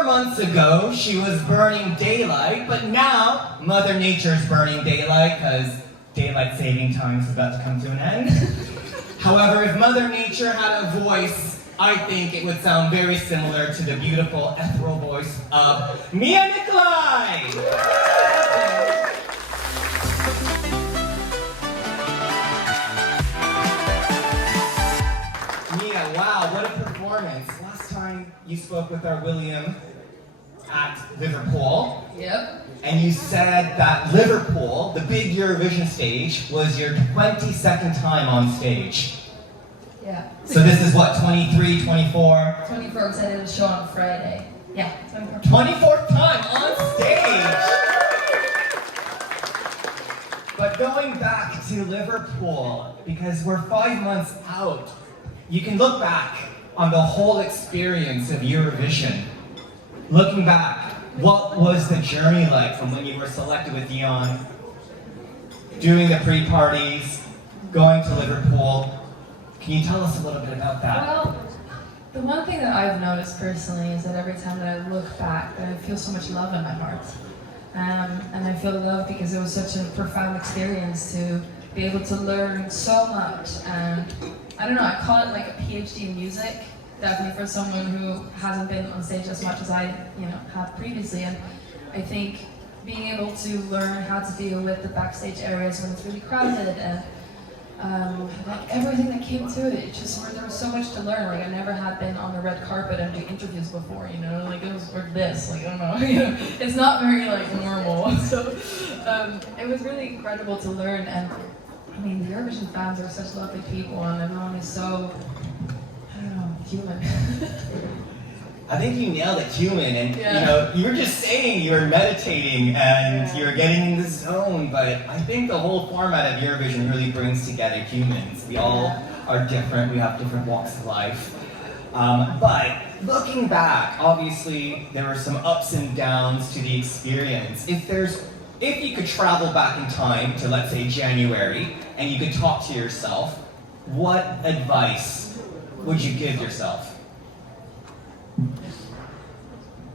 4 months ago, she was burning daylight, but now Mother Nature's burning daylight because daylight saving time is about to come to an end. However, if Mother Nature had a voice, I think it would sound very similar to the beautiful ethereal voice of Nicolai! Mia, wow, what a performance. Last time you spoke with our William at Liverpool. Yep. And you said that Liverpool, the big Eurovision stage, was your 22nd time on stage. Yeah. So this is what, 23, 24? 24, because I did a show on Friday. Yeah, 24. 24th time on stage! But going back to Liverpool, because we're 5 months out, you can look back on the whole experience of Eurovision. Looking back, what was the journey like from when you were selected with Dion, doing the pre-parties, going to Liverpool? Can you tell us a little bit about that? Well, the one thing that I've noticed personally is that every time that I look back, I feel so much love in my heart. And I feel love because it was such a profound experience to be able to learn so much. And I don't know, I call it like a PhD in music. Definitely for someone who hasn't been on stage as much as I, had previously. And I think being able to learn how to deal with the backstage areas when it's really crowded and like everything that came to it, there was so much to learn. Like I never had been on the red carpet and do interviews before, like it was like this, like I don't know, it's not very like normal. So it was really incredible to learn. And I mean, the Eurovision fans are such lovely people, and everyone is so, I don't know, human. I think you nailed it, human, and you were just saying you were meditating and you were getting in the zone, but I think the whole format of Eurovision really brings together humans. We all are different, we have different walks of life. But looking back, obviously there were some ups and downs to the experience. If you could travel back in time to, let's say, January, and you could talk to yourself, what advice would you give yourself?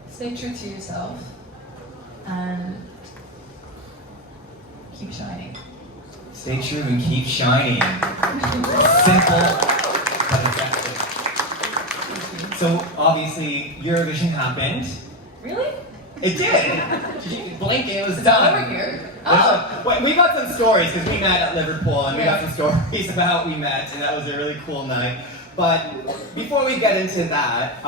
Stay true to yourself and keep shining. Stay true and keep shining. Simple but effective. So obviously Eurovision happened. Really? It did. Blink, it was done. Over here. Oh. Wait, we got some stories because we met at Liverpool and we got some stories about how we met, and that was a really cool night. But before we get into that,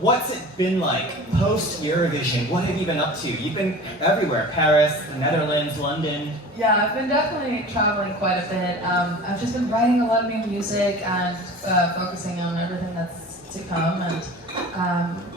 what's it been like post-Eurovision? What have you been up to? You've been everywhere, Paris, the Netherlands, London. Yeah, I've been definitely traveling quite a bit. I've just been writing a lot of new music and focusing on everything that's to come, and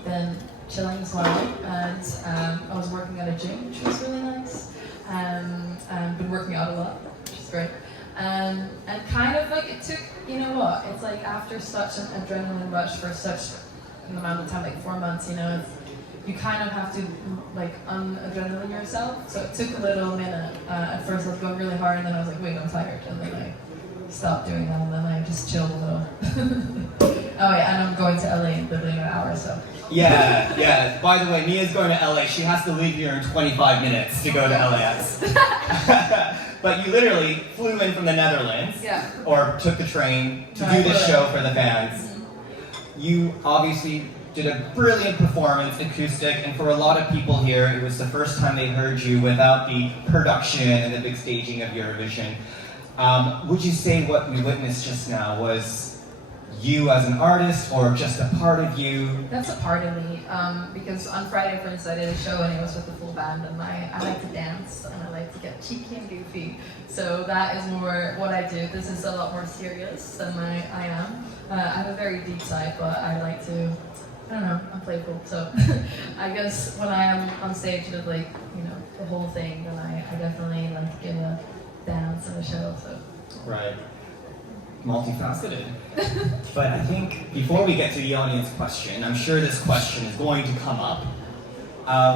then chilling as well. And I was working at a gym, which was really nice. And been working out a lot, which is great. And kind of like it took, it's like after such an adrenaline rush for such an amount of time, like 4 months, you kind of have to like un-adrenaline yourself. So it took a little minute. At first I was going really hard, and then I was like, wait, I'm tired. And then I stopped doing that, and then I just chilled a little. Oh yeah, and I'm going to LA in literally an hour, so. Yeah. By the way, Mia's going to LA. She has to leave here in 25 minutes to go to LAX. But you literally flew in from the Netherlands, or took the train to do this show for the fans. Mm-hmm. You obviously did a brilliant performance, acoustic, and for a lot of people here, it was the first time they heard you without the production and the big staging of Eurovision. Would you say what we witnessed just now was you as an artist, or just a part of you? That's a part of me, because on Friday, for instance, I did a show and it was with the full band, and I like to dance and I like to get cheeky and goofy. So that is more what I do. This is a lot more serious than I am. I have a very deep side, but I like to, I don't know, I'm playful. So I guess when I am on stage with the whole thing, then I definitely like to give a dance and a show. So. Right. Multifaceted. But I think before we get to the audience question, I'm sure this question is going to come up.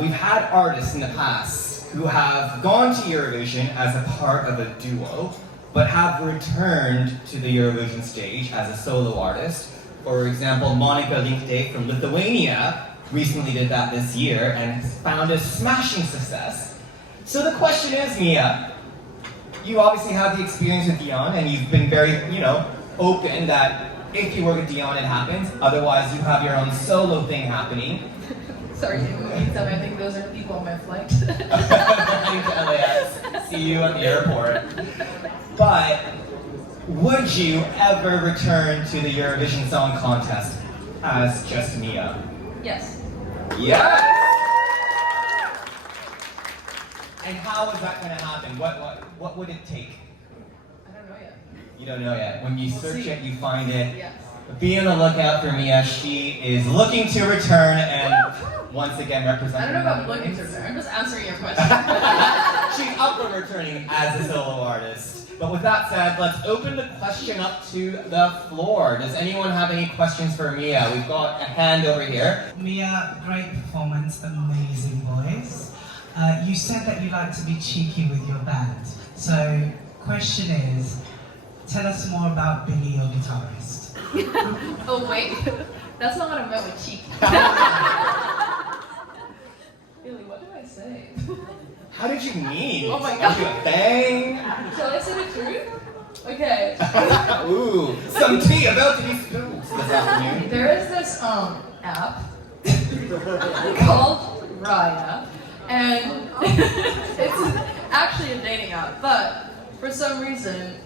We've had artists in the past who have gone to Eurovision as a part of a duo, but have returned to the Eurovision stage as a solo artist. For example, Monica Linkde from Lithuania, recently did that this year and found a smashing success. So the question is, Mia, you obviously have the experience with Dion, and you've been very, open that if you work with Dion, it happens. Otherwise, you have your own solo thing happening. Sorry, anytime I think those are people on my flight. Heading to LAX. See you at the airport. But would you ever return to the Eurovision Song Contest as just Mia? Yes. Yes! And how is that going to happen? What would it take? I don't know yet. You don't know yet. When you search it, you find it. Yes. Be on the lookout for Mia. She is looking to return and once again representing. I don't know about looking to return. I'm just answering your question. She's up for returning as a solo artist. But with that said, let's open the question up to the floor. Does anyone have any questions for Mia? We've got a hand over here. Mia, great performance, amazing voice. You said that you like to be cheeky with your band. So, question is, tell us more about Billy, your guitarist. Oh wait, that's not what I meant with cheeky. Billy, what did I say? How did you mean? Oh my God. Did you a bang? Shall I say the truth? Okay. Ooh, some tea about to be spilled this afternoon. There is this app called Raya, and it's actually a dating app, but for some reason,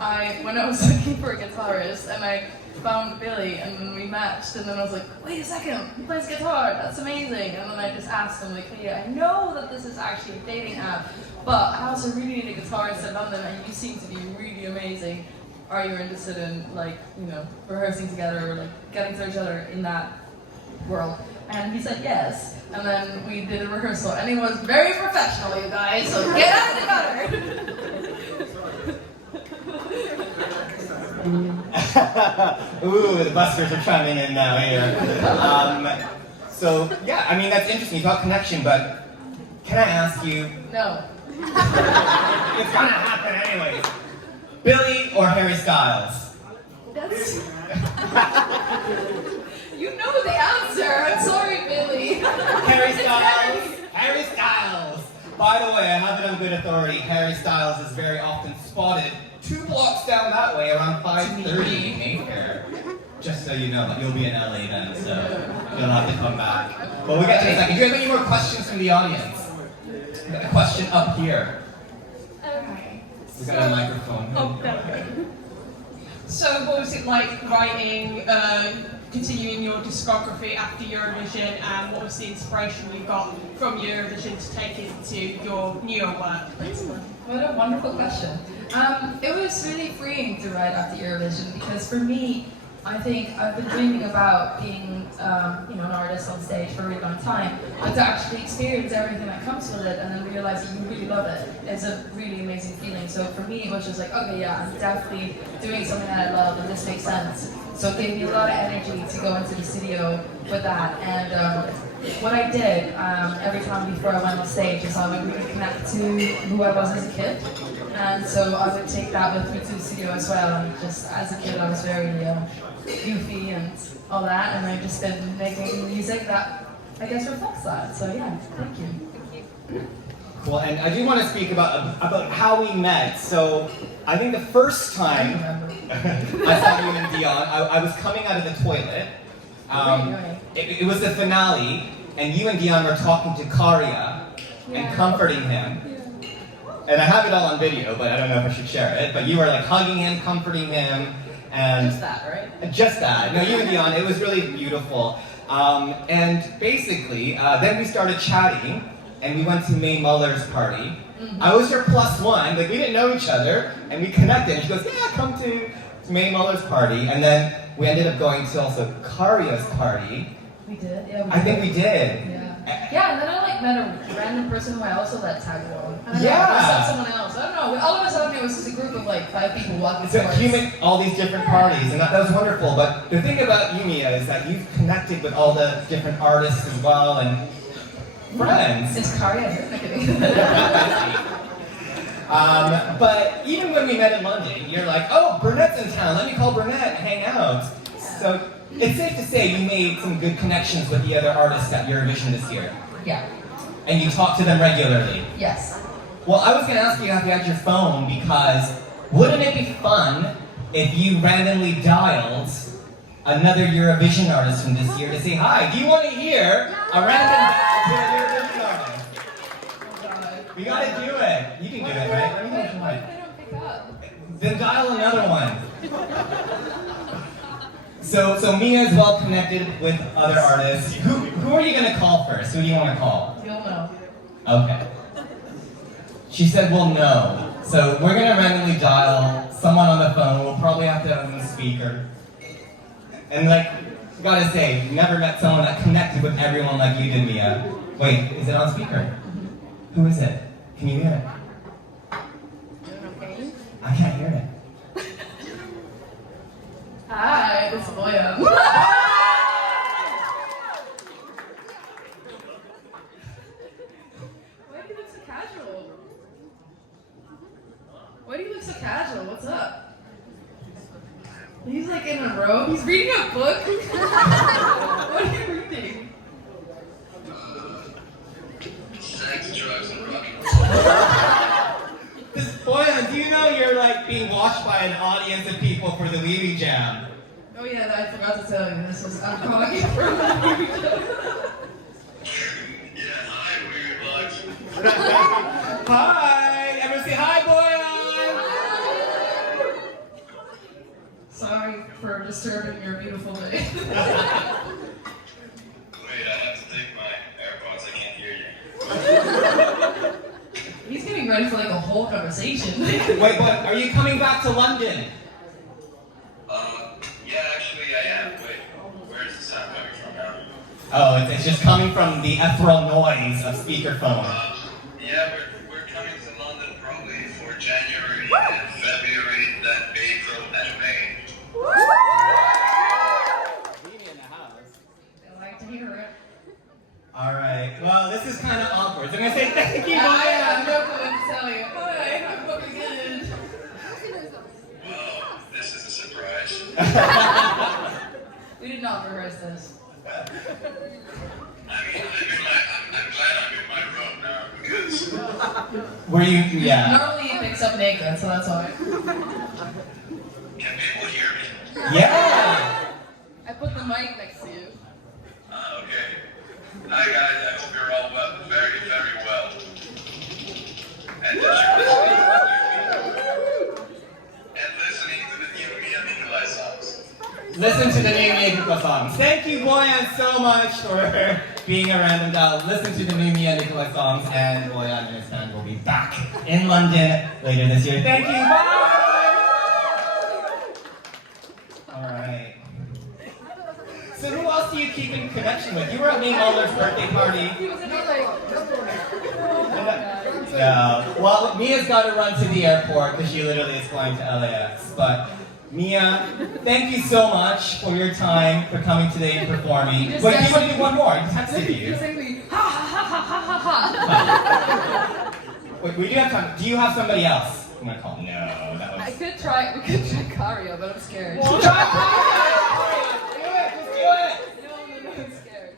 when I was looking for a guitarist, and I found Billy, and then we matched, and then I was like, wait a second, he plays guitar, that's amazing, and then I just asked him, like, hey, I know that this is actually a dating app, but I also really need a guitarist in London, and you seem to be really amazing. Are you interested in, rehearsing together, or, getting to each other in that world? And he said yes, and then we did a rehearsal, and it was very professional, you guys, so get out of the gutter! Ooh, the busters are chiming in now here. So, yeah, I mean, that's interesting. You got connection, but can I ask you? No. It's gonna happen anyways. Billy or Harry Styles? That's... You know the answer. I'm sorry, Billy. Harry Styles? Harry Styles! By the way, I have it on good authority. Harry Styles is very often spotted 2 blocks down that way around 5:30 Mayfair. Just so you know, you'll be in LA then, so you'll have to come back. But we'll get to it in a second. Do you have any more questions from the audience? We got a question up here. We got a microphone. So what was it like writing, continuing your discography after Eurovision, and what was the inspiration you got from Eurovision to take into your newer work? What a wonderful question. It was really freeing to write after Eurovision because for me, I think I've been dreaming about being, an artist on stage for a really long time, but to actually experience everything that comes with it and then realize that you really love it, it's a really amazing feeling. So for me, it was just like, okay, yeah, I'm definitely doing something that I love and this makes sense. So it gave me a lot of energy to go into the studio with that. And what I did every time before I went on stage is I would really connect to who I was as a kid. And so I would take that with me to the studio as well. And just as a kid, I was very goofy and all that. And I've just been making music that I guess reflects that. So yeah, thank you. Well, and I do want to speak about how we met. So I think the first time I saw you and Dion, I was coming out of the toilet. It was the finale, and you and Dion were talking to Karia and comforting him. And I have it all on video, but I don't know if I should share it. But you were like hugging him, comforting him, and Just that, right? Just that. No, you and Dion, it was really beautiful. And basically, then we started chatting, and we went to May Muller's party. Mm-hmm. I was her +1, we didn't know each other, and we connected. And she goes, yeah, come to May Muller's party. And then we ended up going to also Karia's party. We did, yeah. I think we did. Yeah. Yeah, and then I met a random person who I also let tag along. I don't know, Yeah. I saw someone else. I don't know. All of a sudden it was just a group of 5 people walking So towards. you make all these different parties, and that was wonderful. But the thing about you, Mia, is that you've connected with all the different artists as well, and friends. Is Karia here? No, kidding. But even when we met in London, you're like, oh, Burnett's in town, let me call Burnett and hang out. So it's safe to say you made some good connections with the other artists at Eurovision this year. Yeah. And you talk to them regularly. Yes. Well, I was going to ask you if you had your phone because wouldn't it be fun if you randomly dialed another Eurovision artist from this year to say, hi, do you want to hear a random dial to a Eurovision artist? Oh god. We got to do it. You can do it, right? Let me know if you What want. if they don't pick up? Then dial another one. So Mia's well connected with other artists. Who are you going to call first? Who do you want to call? You'll know. Okay. She said, well, no. So we're going to randomly dial someone on the phone. We'll probably have to have them on the speaker. And gotta say, never met someone that connected with everyone like you did, Mia. Wait, is it on speaker? Who is it? Can you hear it? Okay. I can't hear it. Hi, it's Teya. Why do you look so casual? Why do you look so casual? What's up? He's like in a robe. He's reading a book. What are you reading? Sex, drugs, and rock and roll. Boyan, do you know you're being watched by an audience of people for the Wiwi Jam? Oh yeah, I forgot to tell you. I'm calling you from Wiwi Jam. Yeah, hi, Wiwibloggs. Hi! Everyone say hi, Boyan! Sorry for disturbing your beautiful day. Wait, I have to take my AirPods, I can't hear you. He's getting ready for a whole conversation. Wait, but are you coming back to London? Yeah, actually I am. Wait, where is the sound coming from now? Oh, it's just coming from the ethereal noise of speakerphone. Yeah, we're coming to London probably for January and February, then April and May. I like to hear it. Alright, well, this is kind of awkward. So I'm going to say thank you, I'm Boyan! not going to tell you. Hi, I'm fucking good. Well, this is a surprise. We did not rehearse this. I'm glad I'm in my room now because Were you, yeah. Normally he picks up naked, so that's why. can people hear me? Yeah! I put the mic next to you. Okay. Hi guys, I hope you're all well, very, very well. And that you're listening to the new Mia Nicolai songs. Listen to the new Nicolai songs. Thank you, Boyan, so much for being a random dial. Listen to the new Mia Nicolai songs, and Boyan and his band will be back in London later this year. Thank you, bye! Alright. So who else do you keep in connection with? You were at Lee Muller's birthday party. He was in Yeah. Well, Mia's got to run to the airport because she literally is flying to LAX. But Mia, thank you so much for your time, for coming today and performing. You just Wait, do you said- want to do one more? I texted you. He's saying ha ha ha ha ha ha. Wait, we do have time. Do you have somebody else? I'm gonna call. No, that was. We could try Cario, but I'm scared. Well, try do it. Just do it. No, I'm scared.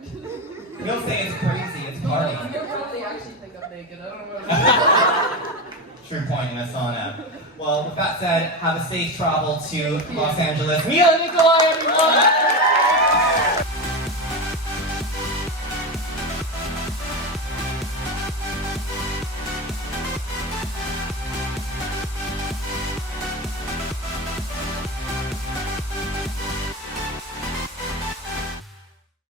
You'll say it's crazy. It's party. You'll probably actually think I'm naked. I don't know. True point in a sauna. Well, with that said, have a safe travel to Los Angeles. Mia Nicolai, everyone!